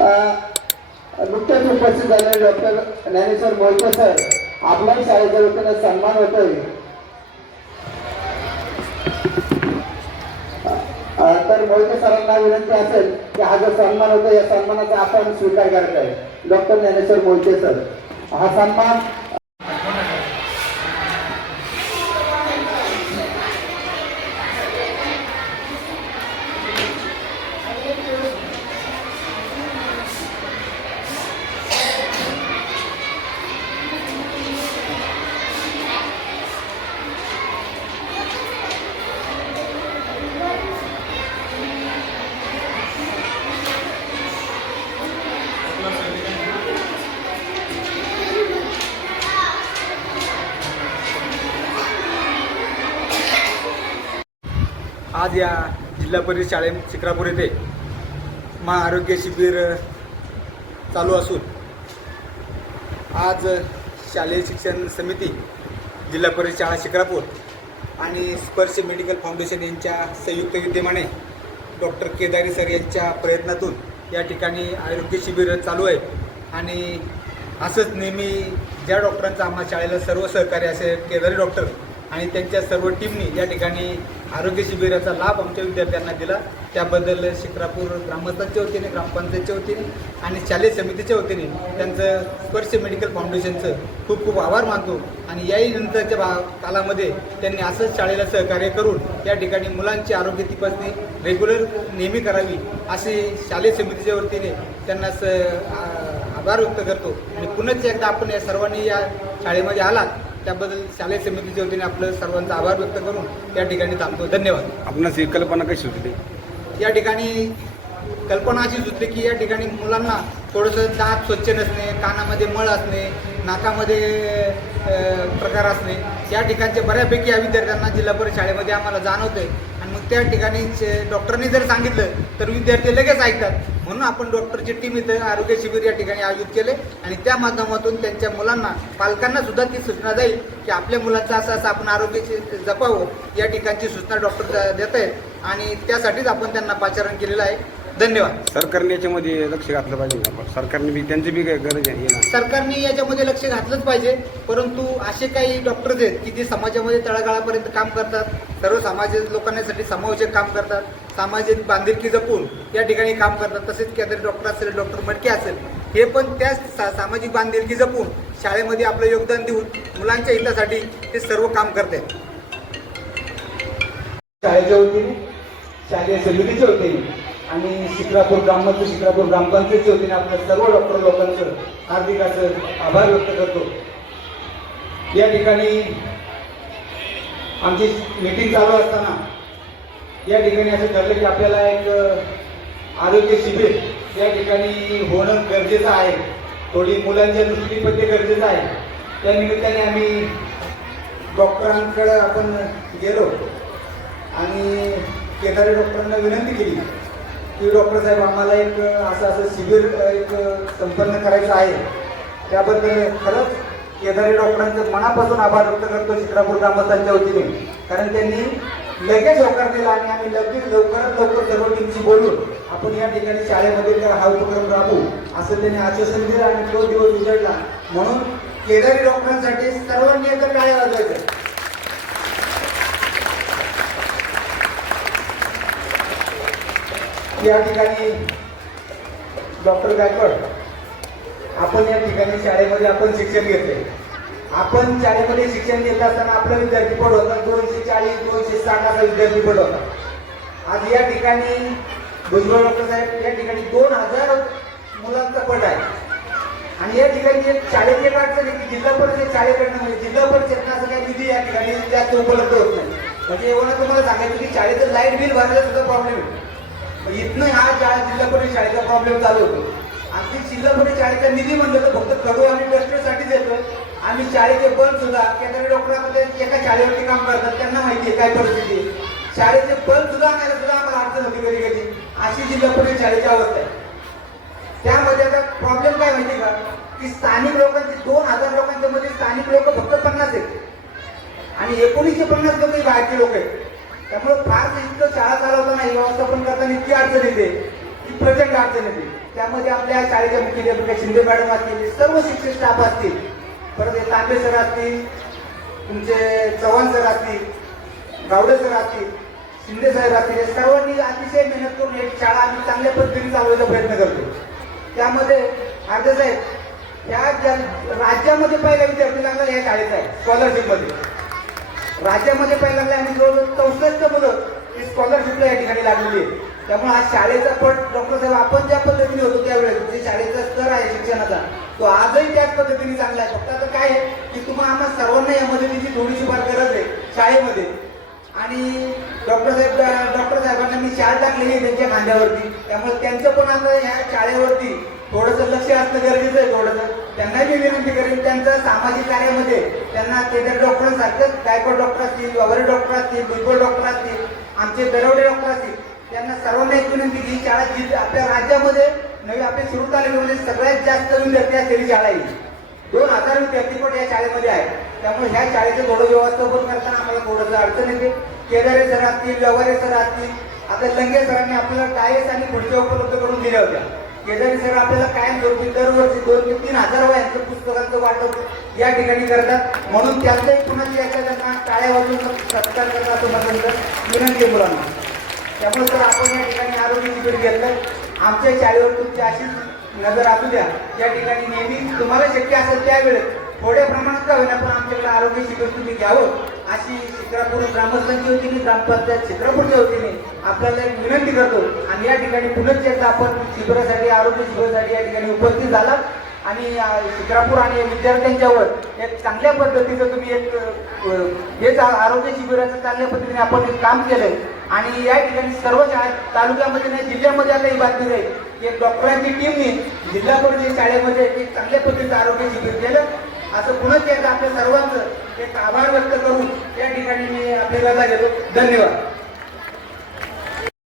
अ, उपस्थित झालेले doctor Dnyaneshwar Mohite sir आपल्याही शाळेच्या वतीनं सन्मान होतोय. तर मोहिते सरांना विनंती असेल की हा जो सन्मान होतो या सन्मानाचा आपण स्वीकार करत आहे डॉक्टर ज्ञानेश्वर मोहिते सर हा सन्मान आज या जिल्हा परिषद शाळे शिक्रापूर येथे महाआरोग्य शिबिर चालू असून आज शालेय शिक्षण समिती जिल्हा परिषद शाळा शिक्रापूर आणि स्पर्श मेडिकल फाउंडेशन यांच्या संयुक्त विद्यमाने डॉक्टर केदारी सर यांच्या प्रयत्नातून या ठिकाणी आरोग्य शिबिर चालू आहे. आणि असंच नेहमी ज्या डॉक्टरांचं आम्हा शाळेला सर्व सहकार्य असे केदारी डॉक्टर आणि त्यांच्या सर्व टीमनी या ठिकाणी आरोग्य शिबिराचा लाभ आमच्या विद्यार्थ्यांना दिला. त्याबद्दल शिक्रापूर ग्रामस्थांच्या वतीने ग्रामपंचायतच्या वतीने आणि शालेय समितीच्या वतीने त्यांचं स्पर्श मेडिकल फाउंडेशनचं खूप खूप आभार मानतो. आणि याही नंतरच्या भा कालामध्ये त्यांनी असंच शाळेला सहकार्य करून या ठिकाणी मुलांची आरोग्य तपासणी रेग्युलर नेहमी करावी असे शालेय समितीच्या वतीने त्यांना स आभार व्यक्त करतो. आणि पुन्हा एकदा आपण या सर्वांनी या शाळेमध्ये आलात. त्याबद्दल शालेय समितीच्या वतीने आपलं सर्वांचा आभार व्यक्त करून या ठिकाणी थांबतो. धन्यवाद. आपणास ही कल्पना कशी होती या ठिकाणी कल्पना अशी सुचली की या ठिकाणी मुलांना थोडंसं दात स्वच्छ नसणे कानामध्ये मळ असणे नाकामध्ये प्रकार असणे या ठिकाणच्या बऱ्यापैकी या विद्यार्थ्यांना जिल्हा परिषद शाळेमध्ये आम्हाला जाणवते आणि मग त्या ठिकाणी डॉक्टरांनी जर सांगितलं तर विद्यार्थी लगेच ऐकतात. म्हणून आपण डॉक्टरची टीम इथं आरोग्य शिबिर या ठिकाणी आयोजित केले आणि त्या माध्यमातून त्यांच्या मुलांना पालकांना सुद्धा ती सूचना जाईल की आपल्या मुलांचं असं असं आपण आरोग्याची जपावं या ठिकाणची सूचना डॉक्टर देत आहेत आणि त्यासाठीच आपण त्यांना पाचारण केलेलं आहे. धन्यवाद. सरकारने याच्यामध्ये लक्ष घातलं पाहिजे ना आपण. सरकारने बी त्यांची बी काय गरज आहे. ना सरकारने याच्यामध्ये लक्ष घातलंच पाहिजे. परंतु असे काही डॉक्टर्स आहेत की जे समाजामध्ये तळागाळापर्यंत काम करतात सर्व समाज लोकांसाठी समावेशक काम करतात सामाजिक बांधिलकी जपून या ठिकाणी काम करतात. तसेच केंद्रीय डॉक्टर असेल डॉक्टर मटके असेल हे पण त्याच सा सामाजिक बांधिलकी जपून शाळेमध्ये आपलं योगदान देऊन मुलांच्या हितासाठी ते सर्व काम करतात शाळेच्या वतीने शालेय समितीच्या वतीने. आणि शिक्रापूर ग्रामस्थ शिक्रापूर ग्रामपंचायतच्या वतीने आपल्या सर्व डॉक्टर लोकांचं हार्दिक असं आभार व्यक्त करतो. या ठिकाणी आमची मीटिंग चालू असताना या ठिकाणी असं ठरलं की आपल्याला एक आरोग्य शिबिर या ठिकाणी होणं गरजेचं आहे. थोडी मुलांच्या दृष्टीने पण ते गरजेचं आहे. त्या निमित्ताने आम्ही डॉक्टरांकडे आपण गेलो आणि केदारे डॉक्टरांना विनंती केली. की डॉक्टर साहेब आम्हाला एक असं असं शिबिर एक संपन्न करायचं आहे. त्याबद्दल खरंच केदारे डॉक्टरांचं मनापासून आभार व्यक्त करतो शिक्रापूर ग्रामस्थांच्या वतीने. कारण त्यांनी लगेच होकार दिला आणि आम्ही लगेच लवकरात लवकर सर्व टीमशी बोलून आपण या ठिकाणी शाळेमध्ये तर हा उपक्रम राबवू असं त्यांनी आश्वासन दिलं आणि तो दिवस उजळला म्हणून केदारी डॉक्टरांसाठी सर्वांनी एकदा टाळ्या वाजवायचं या ठिकाणी डॉक्टर गायकवाड आपण या ठिकाणी शाळेमध्ये आपण शिक्षण घेतले. आपण शाळेमध्ये शिक्षण घेत असताना आपला विद्यार्थी पड होता दोनशे चाळीस दोनशे साठ असा विद्यार्थी पड होता. आज या ठिकाणी भुजबळ डॉक्टर साहेब या ठिकाणी दोन हजार मुलांचा पट आहे. आणि या ठिकाणी एक शाळेचे की जिल्हा परिषद शाळेकडनं म्हणजे जिल्हा परिषदनं असं काही निधी या ठिकाणी जास्त उपलब्ध होत नाही. म्हणजे एवढं तुम्हाला सांगायचं की शाळेचं लाइट बिल भरायला सुद्धा प्रॉब्लेम आहे. इथनं हा शाळा जिल्हा परिषद शाळेचा प्रॉब्लेम चालू होतो. आमची जिल्हा परिषद शाळेचा निधी म्हणलं तर फक्त कडू आणि डस्टरसाठीच येतोय आणि शाळेचे पण सुद्धा केंद्रीय डॉक्टरांमध्ये एका शाळेवरती काम करतात त्यांना माहिती आहे काय परिस्थिती आहे. शाळेचे बल सुद्धा आणायला सुद्धा आम्हाला अडचण होती कधी कधी. अशी जिल्हा परिषद शाळेची अवस्था आहे. त्यामध्ये आता प्रॉब्लेम काय माहिती का? की स्थानिक लोकांचे दोन हजार लोकांच्या मध्ये स्थानिक लोक फक्त पन्नास आहेत. आणि एकोणीसशे पन्नास लोक बाहेरचे लोक आहेत. त्यामुळे फार इतकं शाळा चालवतात व्यवस्थापन करताना इतकी अडचण येते ती प्रचंड अडचण येते. त्यामध्ये आपल्या शाळेच्या मुख्याध्यापिका शिंदे मॅडम असतील सर्व शिक्षक स्टाफ असतील. परत हे तांबे सर असतील तुमचे चव्हाण सर असतील गावडे सर असतील शिंदे साहेब असतील सर्वांनी अतिशय मेहनत करून एक शाळा आम्ही चांगल्या पद्धतीने चालवायचा प्रयत्न करतो. त्यामध्ये अर्धे साहेब या ज्या- राज्यामध्ये पहिला विद्यार्थी लागला या शाळेचा आहे स्कॉलरशिपमध्ये राज्यामध्ये पहिल्यांदा आम्ही जवळजवळ चौसष्ट मुलं ही स्कॉलरशिपला या ठिकाणी लागलेली आहे. त्यामुळे आज शाळेचा पट डॉक्टर साहेब आपण ज्या पद्धतीने होतो त्यावेळेस जे शाळेचा स्तर आहे शिक्षणाचा तो आजही त्याच पद्धतीने चांगला आहे. फक्त आता काय आहे की तुम्हाला आम्हा सर्वांना या मदतीची थोडीशी फार गरज आहे शाळेमध्ये. आणि डॉक्टर साहेब डॉक्टर साहेबांना मी शाळा टाकलेली आहे त्यांच्या खांद्यावरती. त्यामुळे त्यांचं पण आता ह्या शाळेवरती थोडंसं लक्ष असणं गरजेचं आहे थोडंसं. त्यांनाही मी विनंती करेन त्यांचं सामाजिक कार्यामध्ये त्यांना केंद्र डॉक्टरांसारखं गायकवाड डॉक्टर असतील वावरे डॉक्टर असतील भुजबळ डॉक्टर असतील आमचे दरवडे डॉक्टर असतील त्यांना सर्वांना एक विनंती की ही शाळा जी आपल्या राज्यामध्ये नवी आपल्या सुरू तालुक्यामध्ये म्हणजे सगळ्यात जास्त विद्यार्थी असलेली शाळा आहे दोन हजार विद्यार्थी पण या शाळेमध्ये आहे. त्यामुळे ह्या शाळेचं थोडं व्यवस्थापन करताना आम्हाला थोडंसं अडचण येते. केदारे सर असतील व्यवहारे सर असतील आता लंगे सरांनी आपल्याला टायर्स आणि खुर्च्या उपलब्ध करून दिल्या होत्या. केदारे सर आपल्याला कायम स्वरूपी दरवर्षी दोन ते तीन हजार पुस्तकांचं वाटप या ठिकाणी करतात. म्हणून त्यांचाही कुणाची याच्या त्यांना टाळ्या वाजून सत्कार करतात असं मला विनंती आहे मुलांना. त्यामुळे सर आपण या ठिकाणी आरोग्य शिबिर घेतलं आमच्या शाळेवर तुमची अशीच नजर असू द्या. या ठिकाणी नेहमी तुम्हाला शक्य असेल त्यावेळेस थोड्या प्रमाणात का होईना पण आमच्याकडे आरोग्य शिबिर तुम्ही घ्यावं. अशी शिक्रापूर ग्रामस्थांची वतीने ग्रामपंचायत शिक्रापूरच्या वतीने आपल्याला विनंती करतो. आणि या ठिकाणी पुनश्च एकदा आपण शिबिरासाठी आरोग्य शिबिरासाठी या ठिकाणी उपस्थित झाला आणि अ, शिक्रापूर आणि विद्यार्थ्यांच्यावर एक चांगल्या पद्धतीचं तुम्ही एक हे हेच आरोग्य शिबिराचं चांगल्या पद्धतीने आपण एक काम केलंय. आणि या ठिकाणी सर्व तालुक्यामध्ये नाही जिल्ह्यामध्ये आता ही बातमी आहे की एक डॉक्टरांची टीमने जिल्हा परिषद शाळेमध्ये एक चांगल्या पद्धतीचं आरोग्य शिबिर केलं. असं पुन्हा एकदा आपल्या सर्वांचं एक आभार व्यक्त करून या ठिकाणी मी आपली रजा घेतो धन्यवाद.